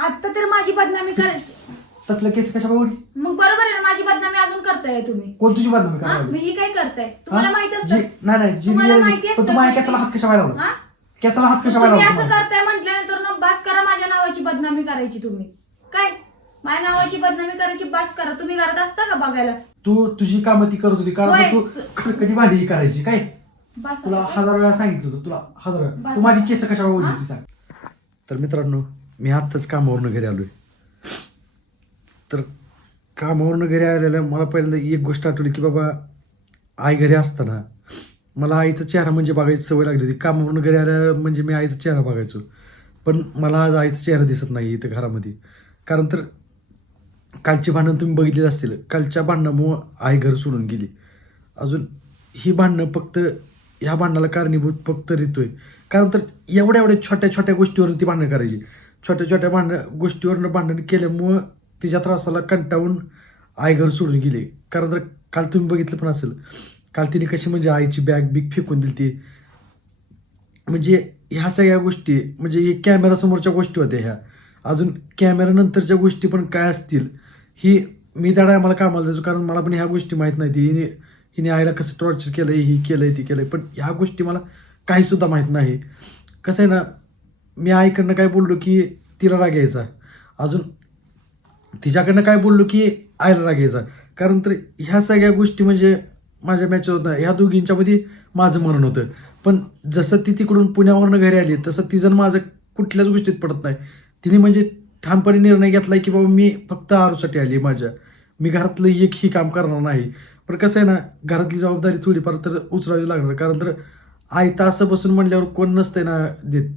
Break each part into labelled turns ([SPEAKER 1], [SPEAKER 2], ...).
[SPEAKER 1] आता तर माझी बदनामी करायची
[SPEAKER 2] तसलं केस कशा ओढी
[SPEAKER 1] मग बरोबर आहे ना माझी बदनामी अजून करताय तुम्ही.
[SPEAKER 2] कोण तुझी बदनामी
[SPEAKER 1] हा?
[SPEAKER 2] करायला
[SPEAKER 1] मी ही काय करताय? तुम्हाला माहिती असतं.
[SPEAKER 2] जी- नाही नाही जी
[SPEAKER 1] तुम्हाला माहिती
[SPEAKER 2] पण
[SPEAKER 1] असतं.
[SPEAKER 2] हात कशा व्हायला लावला
[SPEAKER 1] हा?
[SPEAKER 2] केसाला हात कशा
[SPEAKER 1] तुम्ही असं
[SPEAKER 2] लावला
[SPEAKER 1] करताय म्हटल्यानंतर ना बस करा माझ्या नावाची बदनामी करायची तुम्ही. काय? माझ्या नावाची बदनामी करायची बस करा. तुम्ही घरात असता का बघायला?
[SPEAKER 2] तू तुझी कामं ती करत होती कारण
[SPEAKER 1] होय.
[SPEAKER 2] तू कधी भांडी करायची काय?
[SPEAKER 1] बस
[SPEAKER 2] तुला हजार वेळा सांगितलं होतं तुला हजार वेळा.
[SPEAKER 1] बस.
[SPEAKER 2] तू माझी केस कशा ओढली
[SPEAKER 1] हा?
[SPEAKER 2] ती सांग. तर मित्रांनो मी आत्ताच कामावरनं घरी आलो आहे तर कामावरनं घरी आलेलं मला पहिल्यांदा एक गोष्ट आठवली की बाबा आई घरी असताना मला आईचा चेहरा म्हणजे बघायची सवय लागली होती. कामावरून घरी आल्या म्हणजे मी आईचा चेहरा बघायचो. पण मला आज आईचा चेहरा दिसत नाही इथं घरामध्ये. कारण तर कालची भांडणं तुम्ही बघितली असतील. कालच्या भांडणामुळं आई घर सोडून गेली. अजून ही भांडणं फक्त ह्या भांडणाला कारणीभूत फक्त ऋतू आहे. कारण तर एवढ्या एवढ्या छोट्या छोट्या गोष्टीवरून ती भांडणं करायची. छोट्या छोट्या भांड गोष्टीवरनं भांडण केल्यामुळं तिच्या त्रासाला कंटाळून आई घर सोडून गेली. कारण तर काल तुम्ही बघितलं पण असेल काल तिने कशी म्हणजे आईची बॅग बिग फेकून दिली ती म्हणजे ह्या सगळ्या गोष्टी म्हणजे हे कॅमेरासमोरच्या गोष्टी होत्या ह्या. अजून कॅमेरानंतरच्या गोष्टी पण काय असतील ही मी त्या टायमाला कामाला जायचो. कारण मला पण ह्या गोष्टी माहीत नाही ती हिने हिने आईला कसं टॉर्चर केलं ही केलं आहे ती केलं आहे पण ह्या गोष्टी मला काहीसुद्धा माहीत नाही. कसं आहे ना मी आईकडनं काय बोललो की तिला राग यायचा. अजून तिच्याकडनं काय बोललो की आईला राग यायचा. कारण तर ह्या सगळ्या गोष्टी म्हणजे माझ्या मॅच होतं. ह्या दोघींच्यामध्ये माझं मरण होतं. पण जसं ती तिकडून पुण्यावरनं घरी आली तसं तिजण माझं कुठल्याच गोष्टीत पडत नाही. तिने म्हणजे ठामपणे निर्णय घेतला की बाबा मी फक्त आरूसाठी आली माझ्या. मी घरातलं एकही काम करणार नाही. पण कसं आहे ना घरातली जबाबदारी थोडीफार तर उचलावी लागणार. कारण तर आई तासं बसून म्हणल्यावर कोण नसतंय ना देत.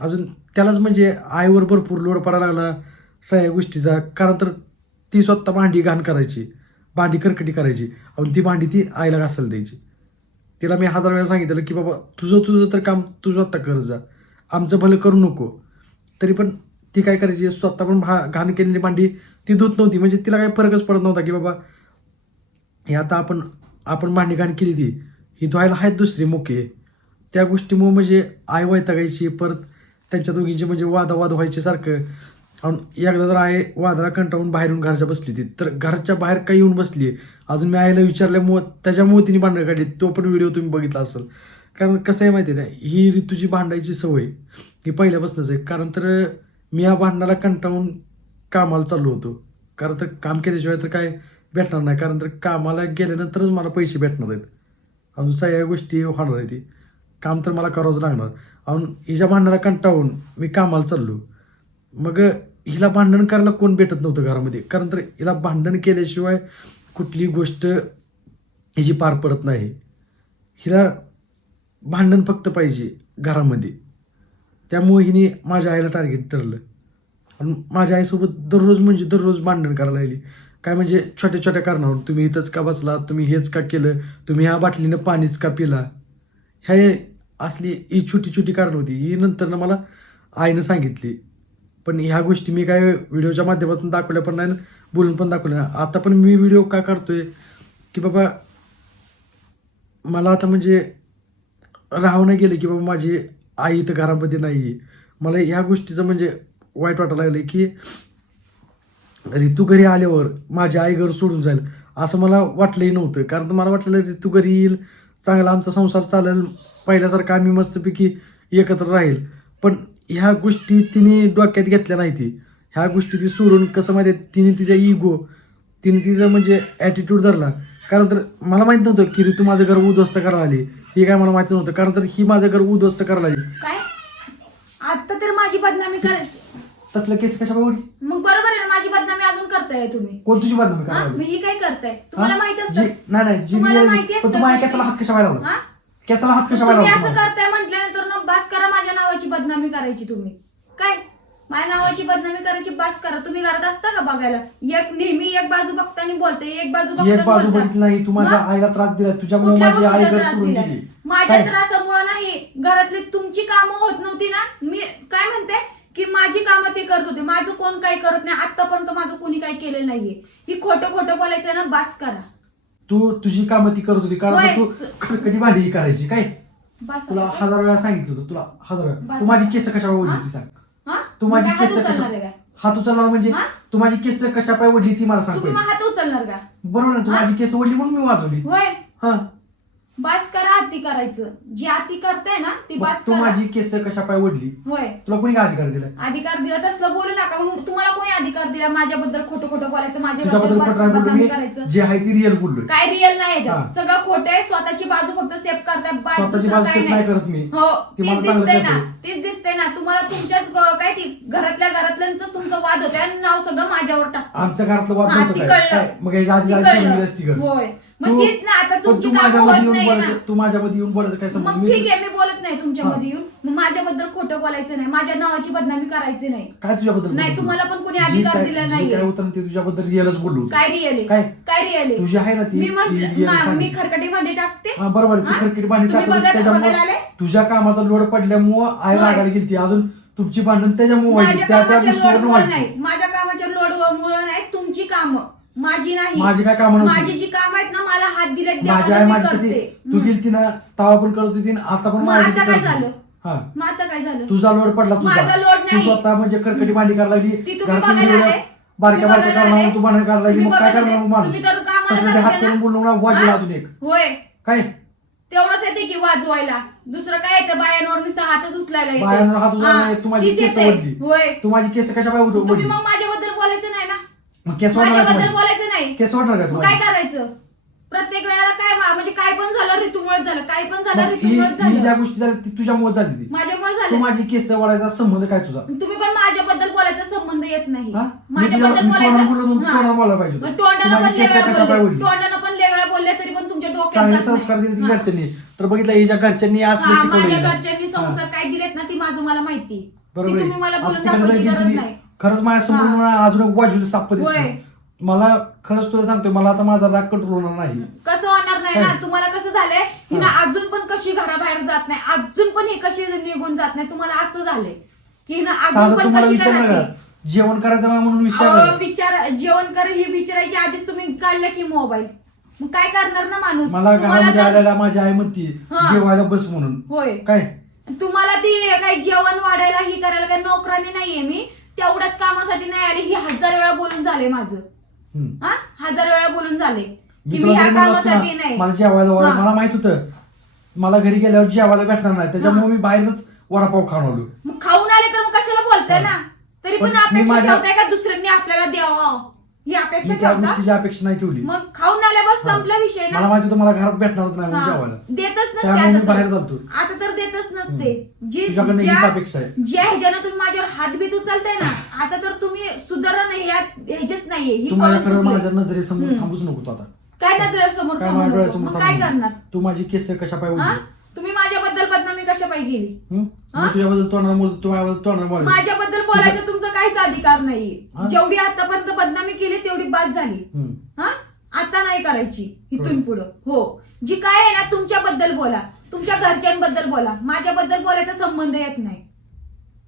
[SPEAKER 2] अजून त्यालाच म्हणजे आईवर भरपूर लोड पडायला लागला सगळ्या गोष्टीचा. कारण तर ती स्वतः भांडी घाण करायची भांडी करकटी करायची. अजून ती भांडी ती आईला घासायला द्यायची. तिला मी हजार वेळा सांगितलं की बाबा तुझं तुझं तर काम तू स्वतः कर जा. आमचं भलं करू नको. तरी पण ती काय करायची स्वतः पण भा घाण केलेली भांडी ती धुत नव्हती. म्हणजे तिला काही फरकच पडत नव्हता की बाबा हे आता आपण आपण भांडी घाण केली ती. ही धुवायला आहेत दुसरी मोके. त्या गोष्टीमुळे म्हणजे आई वैतागायची परत त्यांच्या दोघींची म्हणजे वादावाद व्हायचे सारखं आणि एकदा तर आई वादळा कंटाळून बाहेरून घरच्या बसली होती. तर घरच्या बाहेर काही येऊन बसली अजून मी आईला विचारल्यामुळं त्याच्यामुळे तिने भांडणं काढली. तो पण व्हिडिओ तुम्ही बघितला असेल. कारण कसं आहे माहिती आहे ना ही ऋतूची भांडायची सवय ही पहिल्यापासूनच आहे. कारण तर मी या भांडणाला कंटाळून कामाला चाललो होतो. कारण तर काम केल्याशिवाय तर काय भेटणार नाही. कारण तर कामाला गेल्यानंतरच मला पैसे भेटणार आहेत. अजून सगळ्या गोष्टी होणार आहे ती काम तर मला करावंच लागणार. अजून हिच्या भांडणाला कंटाळून मी कामाला चाललो. मग हिला भांडण करायला कोण भेटत नव्हतं घरामध्ये? कारण तर हिला भांडण केल्याशिवाय कुठली गोष्ट हिची पार पडत नाही. हिला भांडण फक्त पाहिजे घरामध्ये. त्यामुळे हिने माझ्या आईला टार्गेट ठरलं. आणि माझ्या आईसोबत दररोज म्हणजे दररोज भांडण करायला लागली. काय म्हणजे छोट्या छोट्या कारणावर तुम्ही इथंच का बसला? तुम्ही हेच का केलं? तुम्ही ह्या बाटलीनं पाणीच का पिला? ह्या असली ही छोटी छोटी कारणं होती. ही नंतरनं मला आईनं सांगितली. पण ह्या गोष्टी मी काय व्हिडिओच्या माध्यमातून दाखवल्या पण नाही आणि बोलून पण दाखवल्या नाही. आता पण मी व्हिडिओ का काढतोय? की बाबा मला आता म्हणजे राहू गेलं की बाबा माझी आई इथं घरामध्ये नाही आहे मला ह्या गोष्टीचं म्हणजे वाईट वाटायला लागलं की ऋतू घरी आल्यावर माझी आई घर सोडून जाईल असं मला वाटलंही नव्हतं. कारण तर मला वाटलेलं ऋतू घरी येईल चांगला आमचा संसार चालेल पहिल्यासारखं आम्ही मस्तपैकी एकत्र राहील. पण ह्या गोष्टी तिने डोक्यात घेतल्या नाही ती. ह्या गोष्टी ती सोडून कसं माहिती आहे, तिने तिच्या इगो तिने तिचं म्हणजे ॲटिट्यूड धरला. कारण तर मला माहीत नव्हतं की ऋतू माझं घर उद्ध्वस्त करायला आली. हे काय मला माहीत नव्हतं. कारण तर ही माझं घर उद्ध्वस्त करायला आली.
[SPEAKER 1] काय? आता तर माझी बदनामी करायची
[SPEAKER 2] तसलं केस कशा ओढी
[SPEAKER 1] मग बरोबर आहे ना माझी बदनामी अजून करताय तुम्ही.
[SPEAKER 2] कोण तुझी बदनामी
[SPEAKER 1] हा?
[SPEAKER 2] करायला
[SPEAKER 1] मी? ही काय करताय? तुम्हाला
[SPEAKER 2] हा?
[SPEAKER 1] माहिती
[SPEAKER 2] जी-
[SPEAKER 1] असतं.
[SPEAKER 2] नाही नाही जी
[SPEAKER 1] तुम्हाला माहिती असतं.
[SPEAKER 2] माझ्या केसाला हात कशा व्हायला
[SPEAKER 1] हा?
[SPEAKER 2] केसाला हात कशा
[SPEAKER 1] तुम्ही असं करताय म्हटल्यानंतर ना बस करा माझ्या नावाची बदनामी करायची तुम्ही. काय? माझ्या नावाची बदनामी करायची बस करा. तुम्ही घरात असता का बघायला? एक नेहमी एक बाजू बघताना बोलते एक बाजू
[SPEAKER 2] एक बाजू नाही तू माझ्या
[SPEAKER 1] मग?
[SPEAKER 2] आईला त्रास दिला तुझ्यामुळे
[SPEAKER 1] कुठल्या
[SPEAKER 2] माझी आई
[SPEAKER 1] गोष्टीचा
[SPEAKER 2] घर
[SPEAKER 1] त्रास
[SPEAKER 2] सोडून
[SPEAKER 1] दिलाय?
[SPEAKER 2] गेली?
[SPEAKER 1] माझ्या
[SPEAKER 2] काय?
[SPEAKER 1] त्रासामुळे नाही. घरातली तुमची कामं होत नव्हती ना? मी काय म्हणते? की माझी कामं ते करत होते. माझं कोण काही करत नाही? आतापर्यंत माझं कोणी काही केलेलं नाहीये. ही खोटं खोटं बोलायचं ना बस करा.
[SPEAKER 2] तू तुझी कामं ती करत होती कारण
[SPEAKER 1] होय.
[SPEAKER 2] तू कधी भांडी करायची काय?
[SPEAKER 1] बस
[SPEAKER 2] तुला हजार वेळा सांगितलं होतं तुला हजार वेळा.
[SPEAKER 1] बस.
[SPEAKER 2] तू माझी केस कशा
[SPEAKER 1] हा?
[SPEAKER 2] ओढली ती सांग.
[SPEAKER 1] हा?
[SPEAKER 2] तू माझी
[SPEAKER 1] काय
[SPEAKER 2] केस
[SPEAKER 1] हात
[SPEAKER 2] कशा
[SPEAKER 1] उचलणार आहे काय
[SPEAKER 2] हात उचलणार म्हणजे
[SPEAKER 1] हा?
[SPEAKER 2] तू माझी केस कशा पाय वडली ती मला सांग
[SPEAKER 1] तुम्ही
[SPEAKER 2] पहिले.
[SPEAKER 1] मग हात उचलणार का?
[SPEAKER 2] बरोबर ना तू
[SPEAKER 1] हा?
[SPEAKER 2] माझी केस वडली म्हणून मी वाजवली.
[SPEAKER 1] होय.
[SPEAKER 2] हा.
[SPEAKER 1] बास करा आती करायचं. जी आती करताय ना ती
[SPEAKER 2] मग
[SPEAKER 1] बास
[SPEAKER 2] तू
[SPEAKER 1] करा.
[SPEAKER 2] माझी केस कशा पाय वडली
[SPEAKER 1] होय.
[SPEAKER 2] तुला कोणी अधिकार दिला
[SPEAKER 1] अधिकार दिला तसलं बोलू नका मग तुम्हाला कोणी अधिकार दिला माझ्याबद्दल खोटं खोटं बोलायचं
[SPEAKER 2] तुझ्याबद्दल
[SPEAKER 1] माझ्याबद्दल
[SPEAKER 2] खोटं बोललो
[SPEAKER 1] बदनामी
[SPEAKER 2] मी
[SPEAKER 1] करायचं.
[SPEAKER 2] जे आहे ती रिअल बोललोय.
[SPEAKER 1] काय रिअल नाही. सगळं खोटं आहे स्वतःची बाजू फक्त सेफ करतात बास
[SPEAKER 2] स्वतःची
[SPEAKER 1] दुसरं
[SPEAKER 2] बाजू
[SPEAKER 1] काही
[SPEAKER 2] set नाही. करत मी.
[SPEAKER 1] हो
[SPEAKER 2] ती
[SPEAKER 1] तीच
[SPEAKER 2] मला चांगलं
[SPEAKER 1] दिसतंय ना. तीच दिसतंय ना. तुम्हाला तुमच्याच ग- काय ती घरातल्या घरातल्यांच तुमचं वाद होते आणि नाव सगळं माझ्यावर टाक.
[SPEAKER 2] आमच्या घरातलं वाद
[SPEAKER 1] हा,
[SPEAKER 2] नव्हतं
[SPEAKER 1] ती
[SPEAKER 2] काय?
[SPEAKER 1] कळलं.
[SPEAKER 2] काय? मग याच्या आधी
[SPEAKER 1] ती
[SPEAKER 2] जायची
[SPEAKER 1] कळलं.
[SPEAKER 2] मुलगी असती घर
[SPEAKER 1] होय. मग
[SPEAKER 2] तू-
[SPEAKER 1] तीच ना आता
[SPEAKER 2] पण
[SPEAKER 1] तुमची
[SPEAKER 2] तू
[SPEAKER 1] कामं
[SPEAKER 2] माझ्यामध्ये
[SPEAKER 1] होत
[SPEAKER 2] येऊन
[SPEAKER 1] नाही ना.
[SPEAKER 2] बोलायचं तू माझ्यामध्ये येऊन बोलायचं काय
[SPEAKER 1] मग ठीक आहे मी बोलत नाही तुमच्यामध्ये येऊन. मग माझ्याबद्दल खोटं बोलायचं नाही. माझ्या नावाची बदनामी करायची नाही.
[SPEAKER 2] काय तुझ्याबद्दल
[SPEAKER 1] नाही,
[SPEAKER 2] बोललो?
[SPEAKER 1] तुम्हाला पण कोणी
[SPEAKER 2] जी
[SPEAKER 1] अधिकार
[SPEAKER 2] काय-
[SPEAKER 1] दिला
[SPEAKER 2] जी
[SPEAKER 1] नाहीये.
[SPEAKER 2] काय होतं ना ते तुझ्याबद्दल रिअलच बोललो होतो.
[SPEAKER 1] काय रिअल आहे
[SPEAKER 2] काय?
[SPEAKER 1] काय रिअल आहे
[SPEAKER 2] तुझी आहे ना ती
[SPEAKER 1] मी
[SPEAKER 2] ती
[SPEAKER 1] म्हटलं
[SPEAKER 2] real
[SPEAKER 1] मा- मी
[SPEAKER 2] सांगितली.
[SPEAKER 1] खरकटी भांडी टाकते
[SPEAKER 2] हा बरोबर.
[SPEAKER 1] हा?
[SPEAKER 2] खरकटी भांडी
[SPEAKER 1] तुम्ही
[SPEAKER 2] टाकत होती,
[SPEAKER 1] बघायला- बघायला
[SPEAKER 2] त्याच्यामुळे
[SPEAKER 1] आले?
[SPEAKER 2] तुझ्या कामाचा लोड पडल्यामुळं आई
[SPEAKER 1] होय.
[SPEAKER 2] रागायला गेली अजून तुमची भांडण त्याच्यामुळे व्हायची
[SPEAKER 1] माझ्या
[SPEAKER 2] त्या त्या
[SPEAKER 1] कामाच्या
[SPEAKER 2] गोष्टीवरून
[SPEAKER 1] लोडमुळे
[SPEAKER 2] व्हायची
[SPEAKER 1] नाही माझ्या कामाच्या लोडमुळे नाही तुमची काम माझी नाही
[SPEAKER 2] माझी काय कामं नव्हती.
[SPEAKER 1] माझी जी काम आहेत ना मला हात दिलेत
[SPEAKER 2] माझी आई माझ्यासाठी तू
[SPEAKER 1] हम्म.
[SPEAKER 2] गेलती ना तवा पण करत होती आणि आता पण
[SPEAKER 1] मग
[SPEAKER 2] माझ्यासाठी
[SPEAKER 1] आता काय
[SPEAKER 2] करत होती.
[SPEAKER 1] झालं?
[SPEAKER 2] हा
[SPEAKER 1] मग आता काय झालं
[SPEAKER 2] तुझा लोड पडला तुझा
[SPEAKER 1] लोड
[SPEAKER 2] तू
[SPEAKER 1] नाही.
[SPEAKER 2] स्वतः म्हणजे खरकटी भांडी करायला लागली
[SPEAKER 1] ती तुम्ही बघायला?
[SPEAKER 2] बारक्या
[SPEAKER 1] तुम्ही
[SPEAKER 2] बारक्या
[SPEAKER 1] बघायला
[SPEAKER 2] कारणावरून
[SPEAKER 1] आले?
[SPEAKER 2] तू भांडण करायला लागली
[SPEAKER 1] तुम्ही
[SPEAKER 2] मग काय
[SPEAKER 1] बघायला
[SPEAKER 2] करणार
[SPEAKER 1] आले?
[SPEAKER 2] मग
[SPEAKER 1] तुम्ही
[SPEAKER 2] माणूस
[SPEAKER 1] तर कामाला
[SPEAKER 2] तसं ते हात
[SPEAKER 1] जाते?
[SPEAKER 2] करून बोललो ना वाजला
[SPEAKER 1] हा?
[SPEAKER 2] अजून एक
[SPEAKER 1] होय
[SPEAKER 2] काय
[SPEAKER 1] तेवढंच येते की वाजवायला दुसरं काय येतं बायांवर नुसतं हातच उचलायला येते.
[SPEAKER 2] बायांवर हात उचलायला
[SPEAKER 1] हा,
[SPEAKER 2] येत, तू माझी
[SPEAKER 1] तीच
[SPEAKER 2] केस
[SPEAKER 1] येते. होय
[SPEAKER 2] तू माझी केस कशा पाय
[SPEAKER 1] तुम्ही? मग माझ्याबद्दल बोलायचं नाही ना
[SPEAKER 2] मग केस वाढणार का
[SPEAKER 1] माझ्याबद्दल
[SPEAKER 2] माझी?
[SPEAKER 1] बोलायचं नाही
[SPEAKER 2] केस वाढणार का
[SPEAKER 1] मग
[SPEAKER 2] तुम्हाला
[SPEAKER 1] काय करायचं प्रत्येक वेळेला काय मा- म्हणजे काय पण झालं ऋतूमुळे झालं काय पण झालं
[SPEAKER 2] मग ही
[SPEAKER 1] ऋतूमुळे
[SPEAKER 2] ही ज्या
[SPEAKER 1] झालं
[SPEAKER 2] गोष्टी झाल्या ती तुझ्यामुळे झाली ती
[SPEAKER 1] माझ्यामुळे
[SPEAKER 2] तू
[SPEAKER 1] झालं
[SPEAKER 2] माझी केस वाढायचा संबंध काय तुझा
[SPEAKER 1] तुम्ही पण माझ्याबद्दल बोलायचा संबंध येत नाही
[SPEAKER 2] हा? मी
[SPEAKER 1] माझ्याबद्दल
[SPEAKER 2] मी बोललो
[SPEAKER 1] बोलायचं हा.
[SPEAKER 2] बोलायला पाहिजे.
[SPEAKER 1] मग पण
[SPEAKER 2] केस
[SPEAKER 1] लेवळा
[SPEAKER 2] कशा पाय
[SPEAKER 1] बोलले
[SPEAKER 2] ओढली?
[SPEAKER 1] तोंडानं पण लेवळा बोलले तरी पण तुमच्या डोक्यात
[SPEAKER 2] चांगले
[SPEAKER 1] जात
[SPEAKER 2] संस्कार
[SPEAKER 1] नाही.
[SPEAKER 2] दिले
[SPEAKER 1] हा.
[SPEAKER 2] घरच्यांनी तर बघितलं हिच्या घरच्यांनी असलं
[SPEAKER 1] हा, माझ्या
[SPEAKER 2] शिकवलं
[SPEAKER 1] घरच्यांनी संसार काय दिलेत ना ती माझं मला माहिती ती तुम्ही मला. बोलून दाखवायची गरज नाही
[SPEAKER 2] खरंच माझ्यासमोर
[SPEAKER 1] हा.
[SPEAKER 2] मला अजून एक वाजवलं साप
[SPEAKER 1] होय.
[SPEAKER 2] दिसलं मला खरंच तुला सांगतोय मला आता माझा राग कंट्रोल होणार नाही.
[SPEAKER 1] कसं होणार नाही ना? तुम्हाला कसं झालंय? ही. ना. अजून पण कशी घराबाहेर जात नाही अजून पण ही कशी निघून जात नाही? तुम्हाला असं झालंय की ना अजून
[SPEAKER 2] साधं
[SPEAKER 1] पण
[SPEAKER 2] तुम्हाला
[SPEAKER 1] कशी
[SPEAKER 2] विचारलं
[SPEAKER 1] राहते
[SPEAKER 2] का? जेवण करायचं का म्हणून
[SPEAKER 1] अहो,
[SPEAKER 2] विचारलं
[SPEAKER 1] विचार जेवण कर ही विचारायची आधीच तुम्ही काढलं की मोबाईल. मग काय करणार ना माणूस?
[SPEAKER 2] मला
[SPEAKER 1] तुम्हाला
[SPEAKER 2] घरामध्ये
[SPEAKER 1] तर-
[SPEAKER 2] आलेला माझी आई म्हणती
[SPEAKER 1] हा.
[SPEAKER 2] जेवायला बस म्हणून.
[SPEAKER 1] होय.
[SPEAKER 2] काय?
[SPEAKER 1] तुम्हाला ती काही जेवण वाढायला ही करायला काही नोकरानी नाहीये मी. तेवढ्याच कामासाठी नाही आली ही हजार वेळा बोलून झाले माझं.
[SPEAKER 2] हम्म.
[SPEAKER 1] हा? हजार वेळा बोलून झाले. की मी
[SPEAKER 2] तुला
[SPEAKER 1] ह्या
[SPEAKER 2] जरी म्हणलं असतं
[SPEAKER 1] कामासाठी
[SPEAKER 2] ना,
[SPEAKER 1] नाही.
[SPEAKER 2] मला जेवायला वाढ-
[SPEAKER 1] हा.
[SPEAKER 2] मला माहीत होतं. मला घरी गेल्यावर जेवायला भेटणार नाही. त्याच्यामुळे मी बाहेरच वडापाव खाऊन आलो.
[SPEAKER 1] मग खाऊन आले तर मग कशाला बोलताय. ना? तरी
[SPEAKER 2] पण
[SPEAKER 1] पण
[SPEAKER 2] मी
[SPEAKER 1] अपेक्षा
[SPEAKER 2] माझ्या-
[SPEAKER 1] ठेवताय का दुसऱ्यांनी आपल्याला द्यावं? ही अपेक्षा
[SPEAKER 2] मी त्या
[SPEAKER 1] ठेवता?
[SPEAKER 2] गोष्टीची अपेक्षा नाही ठेवली.
[SPEAKER 1] मग खाऊन आल्या बस
[SPEAKER 2] हा.
[SPEAKER 1] संपला विषय
[SPEAKER 2] मला
[SPEAKER 1] ना
[SPEAKER 2] माहीत होतं मला घरात भेटणारच नाही म्हणून
[SPEAKER 1] हा.
[SPEAKER 2] जेवायला.
[SPEAKER 1] देतच नसते
[SPEAKER 2] त्यामुळे मी
[SPEAKER 1] आता
[SPEAKER 2] बाहेर
[SPEAKER 1] तर.
[SPEAKER 2] जातो
[SPEAKER 1] देतच नसते जी
[SPEAKER 2] तुझ्याकडनं हीच
[SPEAKER 1] ज्या-
[SPEAKER 2] अपेक्षा आहे
[SPEAKER 1] ज्या ह्याच्यानं तुम्ही माझ्यावर हात बीत उचलताय ना आता तर तुम्ही सुधारण यात ह्याचेच नाहीये ही
[SPEAKER 2] तू
[SPEAKER 1] कळून
[SPEAKER 2] माझ्याकडे
[SPEAKER 1] चुकलंय.
[SPEAKER 2] माझ्या नजरेसमोर
[SPEAKER 1] हम्म.
[SPEAKER 2] थांबूच नको तू आता
[SPEAKER 1] काय
[SPEAKER 2] माझ्या? डोळ्यासमोर
[SPEAKER 1] मग काय
[SPEAKER 2] थांबू
[SPEAKER 1] करणार
[SPEAKER 2] नको. तू माझी केस कशा पाय
[SPEAKER 1] हा
[SPEAKER 2] उडली
[SPEAKER 1] तुम्ही माझ्याबद्दल बदनामी कशा पाहिजे गेली
[SPEAKER 2] हं?
[SPEAKER 1] हा?
[SPEAKER 2] मी तुझ्याबद्दल तोंडानं बोलतो तू माझ्याबद्दल बोलायचं
[SPEAKER 1] माझ्याबद्दल बोलायचं तुमचा काहीच अधिकार
[SPEAKER 2] हा?
[SPEAKER 1] नाहीये जेवढी आतापर्यंत बदनामी केली तेवढी बाद झाली
[SPEAKER 2] हं.
[SPEAKER 1] हा आता नाही करायची इथून. पुढं हो जी काय आहे ना तुमच्याबद्दल बोला तुमच्या घरच्यांबद्दल बोला. माझ्याबद्दल बोलायचा संबंध येत नाही.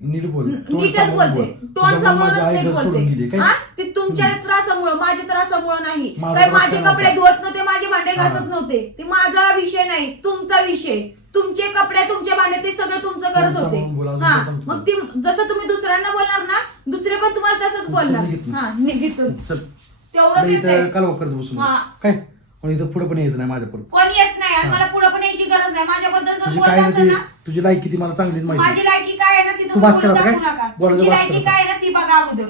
[SPEAKER 2] नीट बोल. तोंड
[SPEAKER 1] नीटच
[SPEAKER 2] सांभाळून
[SPEAKER 1] बोलते.
[SPEAKER 2] बोल.
[SPEAKER 1] तोंड
[SPEAKER 2] तुझ्यामुळे
[SPEAKER 1] सांभाळून
[SPEAKER 2] माझी आई
[SPEAKER 1] नीट
[SPEAKER 2] घर सोडून गेली
[SPEAKER 1] बोलते
[SPEAKER 2] काय?
[SPEAKER 1] हा? ते तुमच्या त्रासामुळं माझ्या त्रासामुळं नाही.
[SPEAKER 2] माझा
[SPEAKER 1] काय माझे. कपडे धुवत नव्हते माझे भांडे
[SPEAKER 2] हा.
[SPEAKER 1] घासत नव्हते. ते माझा विषय नाही तुमचा विषय. तुमचे कपडे तुमचे भांडे ते सगळं तुमचं करत होते.
[SPEAKER 2] सांभाळून बोल, अजून
[SPEAKER 1] हा.
[SPEAKER 2] काय सांगतो?
[SPEAKER 1] मग ती जसं तुम्ही दुसऱ्यांना बोलणार ना दुसरे पण तुम्हाला तसंच बोलणार. हा निघितून
[SPEAKER 2] चल.
[SPEAKER 1] तेवढंच येतंय.
[SPEAKER 2] इथं बसून
[SPEAKER 1] हा.
[SPEAKER 2] काय? पण इथं पुढे पण यायचं नाही माझ्या पुढे.
[SPEAKER 1] कोणी येत नाही आणि. मला पुढे पण यायची गरज नाही. माझ्याबद्दल जर
[SPEAKER 2] तुझी
[SPEAKER 1] बोलत
[SPEAKER 2] काय
[SPEAKER 1] असेल
[SPEAKER 2] ती
[SPEAKER 1] ना
[SPEAKER 2] तुझी लायकी ती मला चांगलीच माहिती
[SPEAKER 1] माझी लायकी काय आहे ना ती
[SPEAKER 2] तू
[SPEAKER 1] तुम्ही
[SPEAKER 2] बास करत
[SPEAKER 1] दाखवू
[SPEAKER 2] काय?
[SPEAKER 1] नका.
[SPEAKER 2] बोलायचं
[SPEAKER 1] तुमची
[SPEAKER 2] बास
[SPEAKER 1] लायकी
[SPEAKER 2] करत
[SPEAKER 1] काय आहे ना ती बघा अगोदर.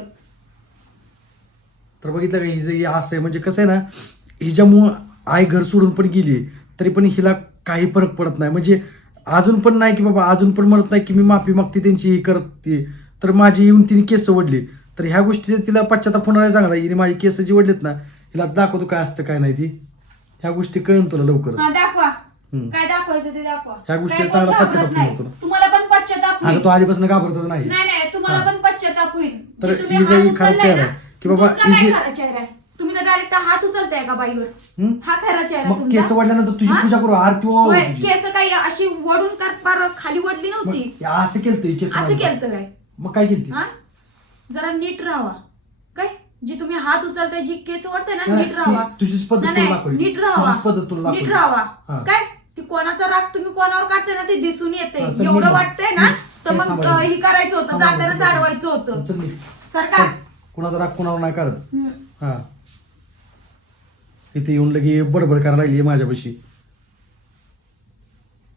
[SPEAKER 2] तर बघितलं का हिचं हे असं आहे म्हणजे कसं आहे ना हिच्यामुळं आई घर सोडून पण गेली तरी पण हिला काही फरक पडत नाही. म्हणजे अजून पण नाही की बाबा अजून पण म्हणत नाही की मी माफी मागते त्यांची ही करते. तर माझी येऊन तिने केस वडली तर ह्या गोष्टीचा तिला पश्चाताप होणार आहे चांगला. हिने माझी केस जी वडलीत ना हिला दाखवतो काय असतं काय नाही ती. ह्या गोष्टी कळून तुला लवकर
[SPEAKER 1] हा दाखवा
[SPEAKER 2] हम्म.
[SPEAKER 1] काय दाखवायचं ते दाखवा
[SPEAKER 2] ह्या
[SPEAKER 1] काय पण
[SPEAKER 2] चांगला
[SPEAKER 1] घाबरत
[SPEAKER 2] पश्चाताप
[SPEAKER 1] नाही.
[SPEAKER 2] ना.
[SPEAKER 1] तुम्हाला पण पश्चाताप
[SPEAKER 2] अगं
[SPEAKER 1] होईल
[SPEAKER 2] तो आधीपासून घाबरतच नाही
[SPEAKER 1] नाही नाही तुम्हाला
[SPEAKER 2] हा.
[SPEAKER 1] पण पश्चाताप होईल
[SPEAKER 2] तर
[SPEAKER 1] जे तुम्ही हात
[SPEAKER 2] जरी खरा
[SPEAKER 1] उचललाय
[SPEAKER 2] चेहरा
[SPEAKER 1] ना,
[SPEAKER 2] आहे, की बाबा
[SPEAKER 1] तुमचा काय
[SPEAKER 2] जी-
[SPEAKER 1] खरा चेहरा आहे तुम्ही तर डायरेक्ट हात उचलताय का बाईवर
[SPEAKER 2] हम्म?
[SPEAKER 1] हा खरा चेहरा
[SPEAKER 2] मग केस
[SPEAKER 1] तुमचा
[SPEAKER 2] वाढल्यानंतर तुझी
[SPEAKER 1] हा?
[SPEAKER 2] पूजा करू आरती ओवाळू
[SPEAKER 1] होय,
[SPEAKER 2] तुझी.
[SPEAKER 1] केस काही अशी वडून का पार खाली वडली
[SPEAKER 2] मग
[SPEAKER 1] नव्हती
[SPEAKER 2] हे असं केलं केस
[SPEAKER 1] असं
[SPEAKER 2] वाढल्यावर.
[SPEAKER 1] केलं काय
[SPEAKER 2] मग काय केलं
[SPEAKER 1] हा जरा नीट राहावा काय जी तुम्ही हात उचलताय जी केस वाढते ना नीट राहावा
[SPEAKER 2] तुझीच पद्धत
[SPEAKER 1] नाही,
[SPEAKER 2] तुला
[SPEAKER 1] नाही,
[SPEAKER 2] दाखवली.
[SPEAKER 1] नीट राहावा
[SPEAKER 2] तुझीच पद्धत तुला
[SPEAKER 1] नीट
[SPEAKER 2] दाखवली.
[SPEAKER 1] राहावा
[SPEAKER 2] हा.
[SPEAKER 1] काय ती कोणाचा राग तुम्ही कोणावर काढते ना ते दिसून येते
[SPEAKER 2] हा, चल निघ.
[SPEAKER 1] वाटतंय ना तर मग
[SPEAKER 2] थांबा.
[SPEAKER 1] अं, ही करायचं होतं
[SPEAKER 2] थांबा,
[SPEAKER 1] जाताना. चाडवायचं होतं
[SPEAKER 2] चल निघ.
[SPEAKER 1] सरकार
[SPEAKER 2] कुणाचा राग कुणावर नाही काढत
[SPEAKER 1] हम्म.
[SPEAKER 2] हा इथे येऊन लगे बडबड करायला लागली माझ्यापाशी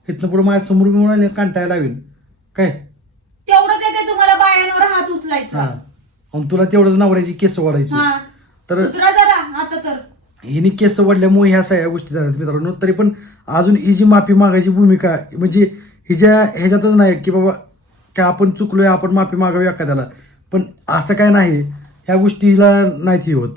[SPEAKER 2] इथनं पुढे माझ्यासमोर मी म्हणाले कांटायला लावीन काय
[SPEAKER 1] तेवढंच येते तुम्हाला बायांवर हात
[SPEAKER 2] हा
[SPEAKER 1] उचलायचा
[SPEAKER 2] आणि तुला तेवढंच नवऱ्याची केस वाढायची.
[SPEAKER 1] हा.
[SPEAKER 2] तर
[SPEAKER 1] सुधरा जरा आता तर.
[SPEAKER 2] हिने केस वाढल्यामुळे ह्या सगळ्या गोष्टी झाल्यात मित्रांनो. तरी पण अजून ही जी माफी मागायची भूमिका म्हणजे हिच्या ह्याच्यातच नाही की बाबा काय आपण चुकलोय आपण माफी मागावी एखाद्याला. पण असं काय नाही. ह्या गोष्टीला नाही ती होत.